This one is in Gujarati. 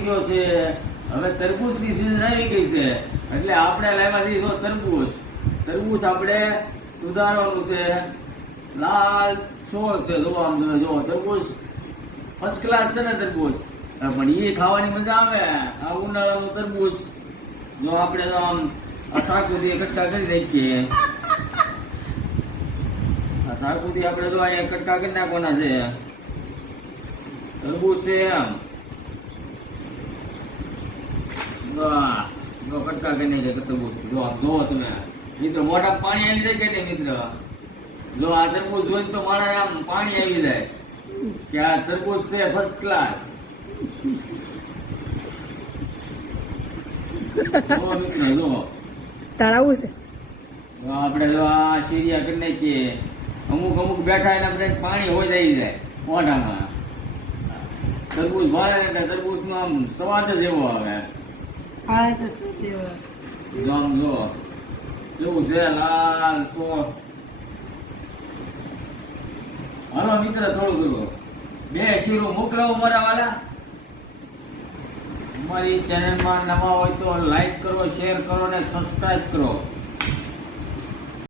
ગયો છે હવે તરબૂચની સીઝન આવી ગઈ છે એટલે આપણે લાવ્યા છીએ જો તરબૂચ આપણે સુધારવાનું છે લાલ છોડ છે જો આમ તમે જો તરબૂચ ફર્સ્ટ ક્લાસ છે ને તરબૂચ પણ એ ખાવાની મજા આવે આ ઉનાળાનું તરબૂચ જો આપણે તો આમ શાકભાજી એકઠા કરી નાખીએ શાકભાજી આપણે તો અહીંયા કટકા કરી નાખવાના છે તરબૂચ છે આમ જો કટકા કરી નાખે તરબૂચ જો જોવો તમે મિત્ર મોઢા પાણી આવી જાય કે નહીં મિત્ર જો આ તરબૂચ જોઈને તો માણસ આમ પાણી આવી જાય કે આ તરબૂચ છે ફર્સ્ટ ક્લાસ તળાવું છે આપણે જો આ સીરિયા કરી નાખીએ અમુક બેઠા એના પાણી હોય આવી જાય મોઢામાં તરબૂચ ભાવે ને તરબૂચ નો આમ સ્વાદ જ એવો આવે આમ જો કેવું છે લાલ છોડ હાલો મિત્ર થોડું બે શીરું મોકલાવો મારા વાળા અમારી ચેનલમાં નવા હોય તો લાઈક કરો શેર કરો અને સબસ્ક્રાઇબ કરો